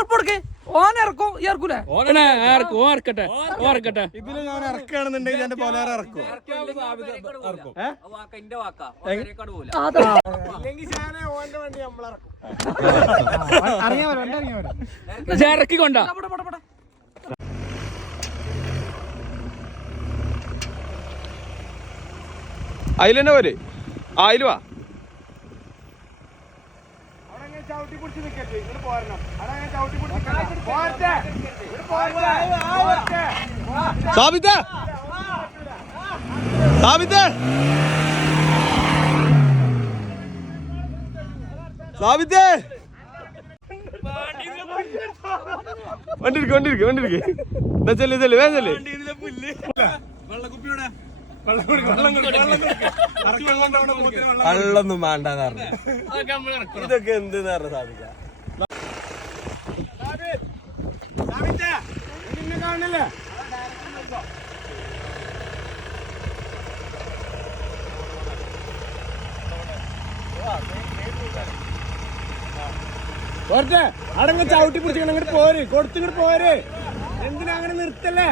ഉറപ്പ് കൊടുക്ക് ഓൻ ഇറക്കും ഈ ഇറക്കൂലേ? ഓർക്കട്ടെ ഓർക്കട്ടെ ഇതിൽ ഞാൻ ഇറക്കുകയാണെന്നുണ്ടെങ്കിൽ എന്റെ പോലെ ഇറക്കും. ഇറക്കിക്കൊണ്ട. അതിലെന്നെ പോരെ. അതിൽ വാ സാബിത്ത്. സാബിത്ത്. സാബിത്ത്. വണ്ടിരിക്ക് വണ്ടിരിക്ക് വണ്ടിരിക്ക് എന്നാ ചെല്ല് ചെല്ല് വേഗം ചെല്ല്. വെള്ളൊന്നും പറഞ്ഞു. ഇതൊക്കെ എന്ത് സാധിക്ക? പോരട്ടെ അടങ്ങ ചവിട്ടി പിടിച്ചിട്ട് അങ്ങോട്ട് പോര് കൊടുത്തിങ്ങോട്ട് പോര്. എന്തിനാ അങ്ങനെ നിർത്തല്ലേ?